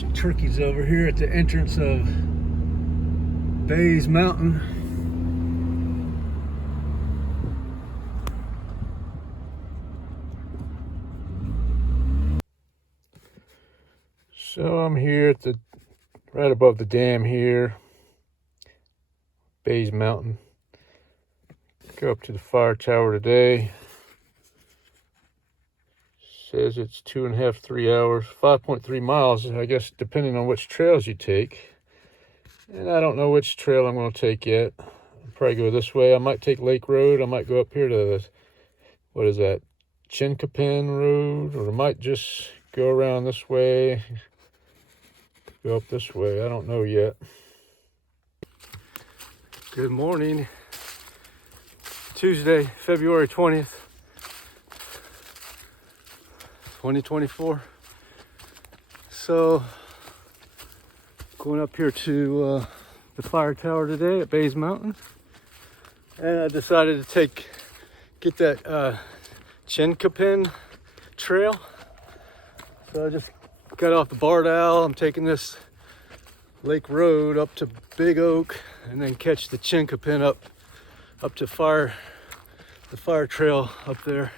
Bunch of turkeys over here at the entrance of Bays Mountain. So I'm here at the right above the dam here, Bays Mountain. Go up to the fire tower today. Says it's 2.5, 3 hours, 5.3 miles, I guess, depending on which trails you take. And I don't know which trail I'm going to take yet. I'll probably go this way. I might take Lake Road. I might go up here to the, what is that, Chinkapin Road, or I might just go around this way, go up this way. I don't know yet. Good morning. Tuesday, February 20th. 2024. So going up here to the fire tower today at Bays Mountain, and I decided to get that Chinkapin trail. So I just got off the Barred Owl. I'm taking this Lake Road up to Big Oak, and then catch the Chinkapin up to the fire trail up there.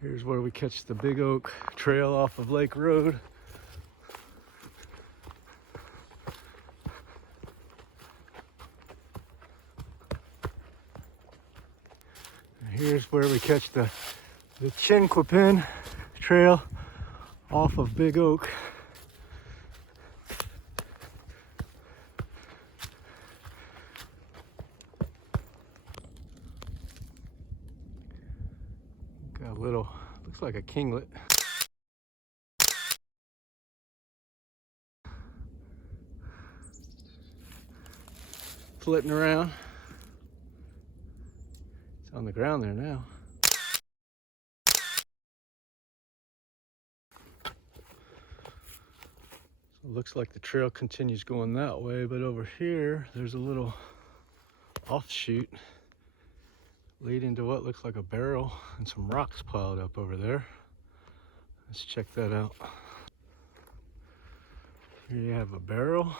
Here's where we catch the Big Oak trail off of Lake Road. And here's where we catch the Chinkapin trail off of Big Oak. Got a little, looks like a kinglet. Flitting around. It's on the ground there now. So it looks like the trail continues going that way, but over here there's a little offshoot leading to what looks like a barrel and some rocks piled up over there. Let's check that out. Here you have a barrel,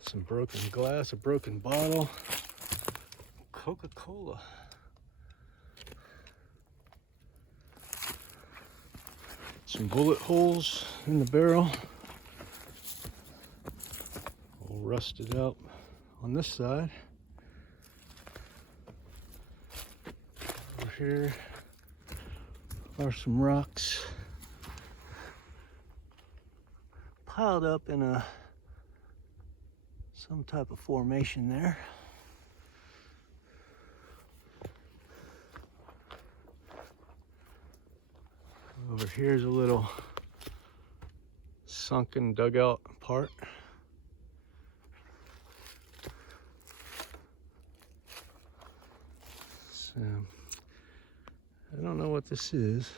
some broken glass, a broken bottle, Coca-Cola. Some bullet holes in the barrel, all rusted out on this side. Over here are some rocks piled up in some type of formation there. Over here's a little sunken dugout part. So I don't know what this is.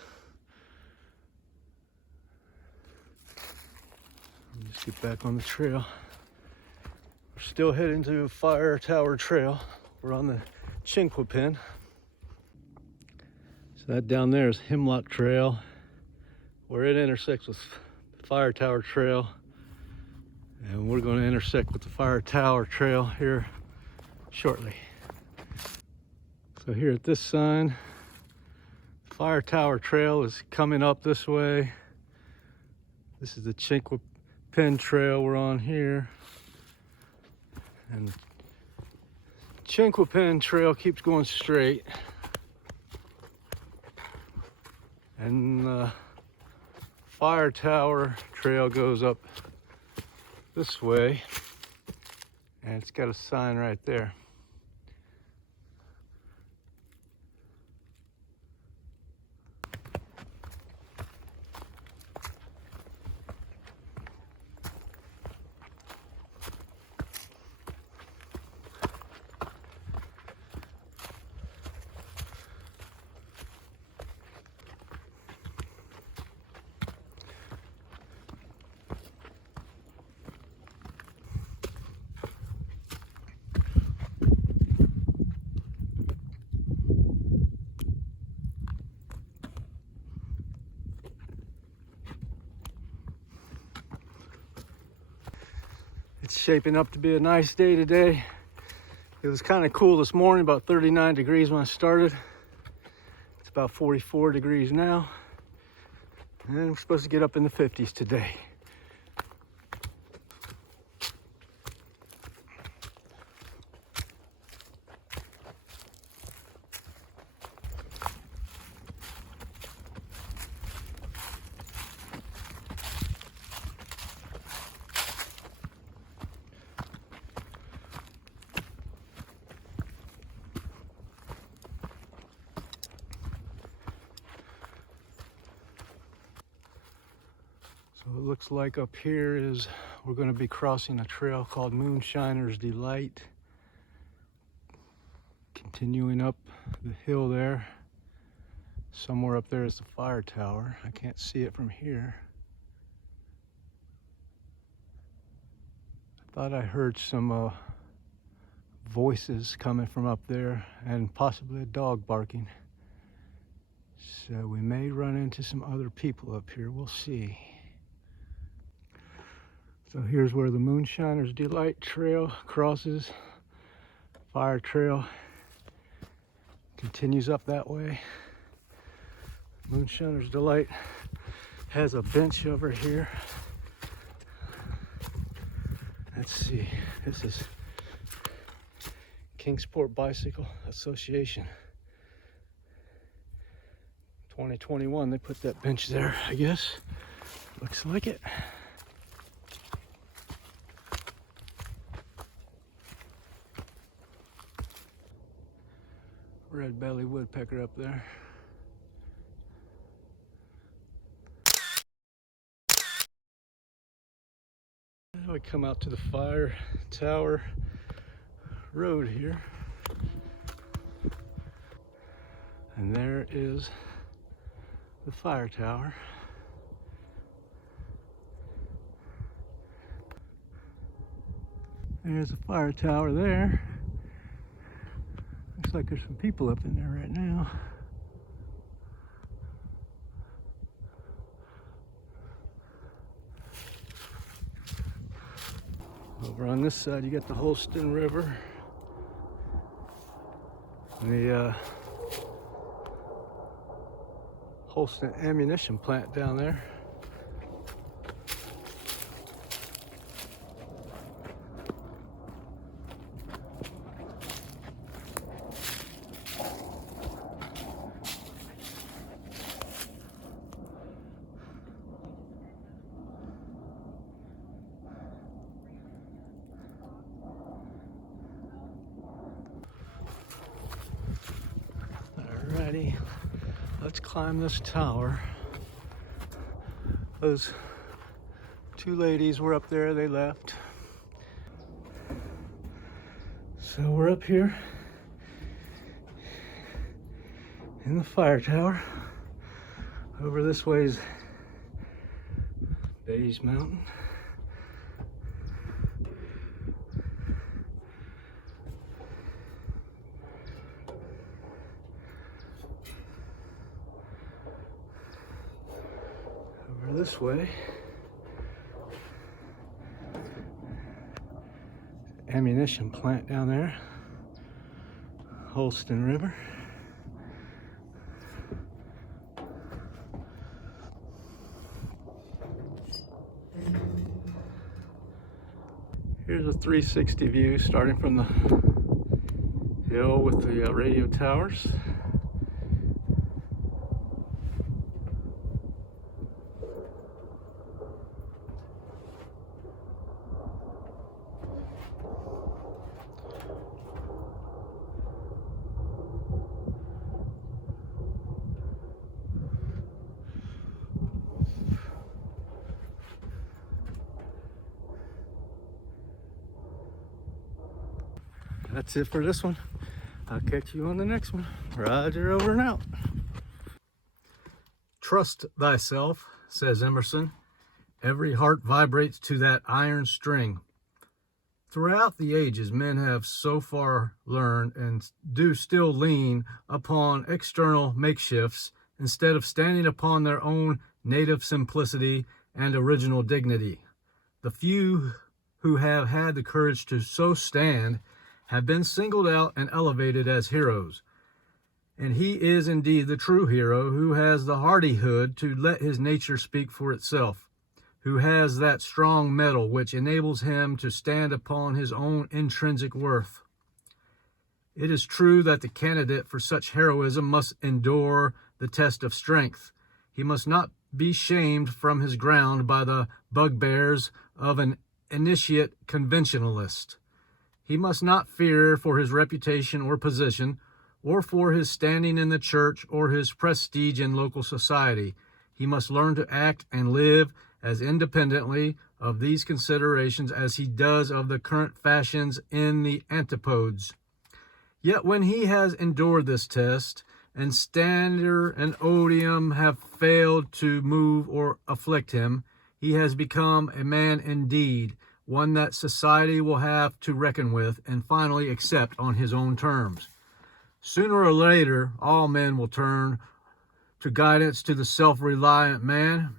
Let's get back on the trail. We're still heading to Fire Tower Trail. We're on the Chinkapin. So that down there is Hemlock Trail, where it intersects with Fire Tower Trail. And we're going to intersect with the Fire Tower Trail here shortly. So here at this sign, Fire Tower Trail is coming up this way. This is the Chinkapin Trail we're on here. And Chinkapin Trail keeps going straight. And the Fire Tower Trail goes up this way. And it's got a sign right there. shaping up to be a nice day today. It was kind of cool this morning, about 39 degrees when I started. It's about 44 degrees now. And we're supposed to get up in the 50s today. So it looks like up here is we're going to be crossing a trail called Moonshiner's Delight. Continuing up the hill there. Somewhere up there is the fire tower. I can't see it from here. I thought I heard some voices coming from up there and possibly a dog barking. So we may run into some other people up here. We'll see. So here's where the Moonshiner's Delight Trail crosses. Fire trail continues up that way. Moonshiner's Delight has a bench over here. Let's see, this is Kingsport Bicycle Association. 2021, they put that bench there, I guess. Looks like it. Red-bellied woodpecker up there. Now we come out to the fire tower road here. And there is the fire tower. There's a fire tower there. Looks like there's some people up in there right now. Over on this side, you got the Holston River. And the Holston ammunition plant down there. Alrighty, let's climb this tower. Those two ladies were up there, they left. So we're up here in the fire tower. Over this way is Bays Mountain. Over this way, ammunition plant down there, Holston River. Here's a 360 view starting from the hill with the radio towers. That's it for this one. I'll catch you on the next one. Roger, over and out. Trust thyself, says Emerson. Every heart vibrates to that iron string. Throughout the ages, men have so far learned and do still lean upon external makeshifts instead of standing upon their own native simplicity and original dignity. The few who have had the courage to so stand have been singled out and elevated as heroes. And he is indeed the true hero who has the hardihood to let his nature speak for itself, who has that strong mettle which enables him to stand upon his own intrinsic worth. It is true that the candidate for such heroism must endure the test of strength. He must not be shamed from his ground by the bugbears of an initiate conventionalist. He must not fear for his reputation or position, or for his standing in the church or his prestige in local society. He must learn to act and live as independently of these considerations as he does of the current fashions in the antipodes. Yet when he has endured this test, and standard and odium have failed to move or afflict him, he has become a man indeed, one that society will have to reckon with and finally accept on his own terms. Sooner or later, all men will turn to guidance to the self-reliant man,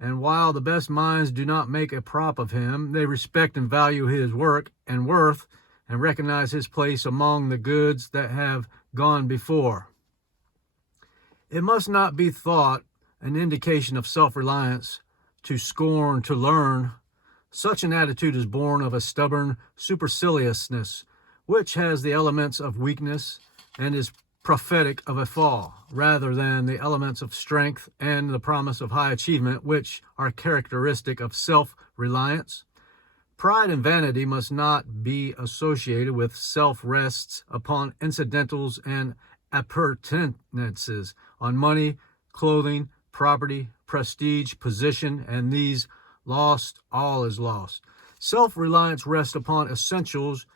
and while the best minds do not make a prop of him, they respect and value his work and worth, and recognize his place among the goods that have gone before. It must not be thought an indication of self-reliance to scorn to learn. Such an attitude is born of a stubborn superciliousness, which has the elements of weakness and is prophetic of a fall, rather than the elements of strength and the promise of high achievement, which are characteristic of self-reliance. Pride and vanity must not be associated with self-rests upon incidentals and appurtenances, on money, clothing, property, prestige, position, and these lost, all is lost. Self-reliance rests upon essentials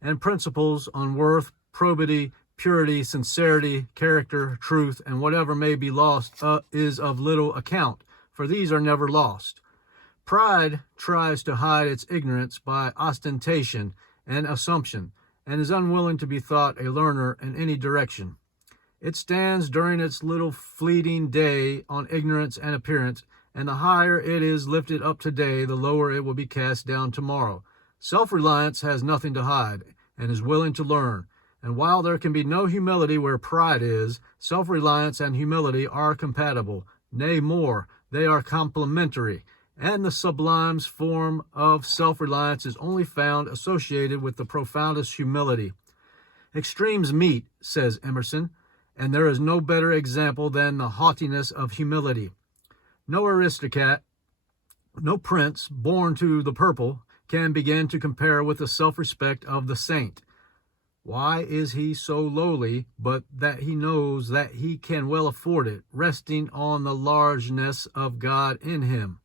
and principles, on worth, probity, purity, sincerity, character, truth, and whatever may be lost is of little account, for these are never lost. Pride tries to hide its ignorance by ostentation and assumption, and is unwilling to be thought a learner in any direction. It stands during its little fleeting day on ignorance and appearance, and the higher it is lifted up today, the lower it will be cast down tomorrow. Self-reliance has nothing to hide, and is willing to learn. And while there can be no humility where pride is, self-reliance and humility are compatible. Nay, more, they are complementary. And the sublime form of self-reliance is only found associated with the profoundest humility. Extremes meet, says Emerson, and there is no better example than the haughtiness of humility. No aristocrat, no prince born to the purple can begin to compare with the self-respect of the saint. Why is he so lowly, but that he knows that he can well afford it, resting on the largeness of God in him?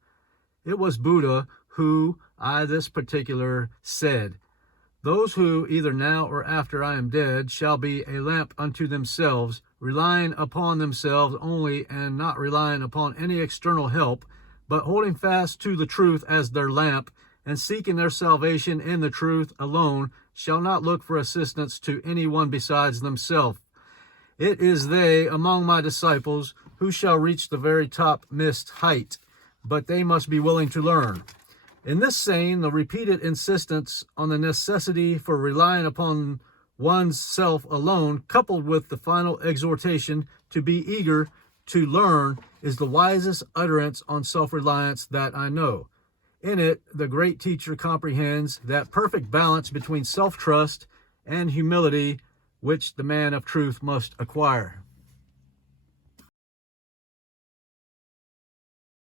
It was Buddha who, this particular, said, "Those who, either now or after I am dead, shall be a lamp unto themselves, relying upon themselves only, and not relying upon any external help, but holding fast to the truth as their lamp, and seeking their salvation in the truth alone, shall not look for assistance to any one besides themselves. It is they among my disciples who shall reach the very topmost height, but they must be willing to learn." In this saying, the repeated insistence on the necessity for relying upon one's self alone, coupled with the final exhortation to be eager to learn, is the wisest utterance on self-reliance that I know. In it, the great teacher comprehends that perfect balance between self-trust and humility which the man of truth must acquire.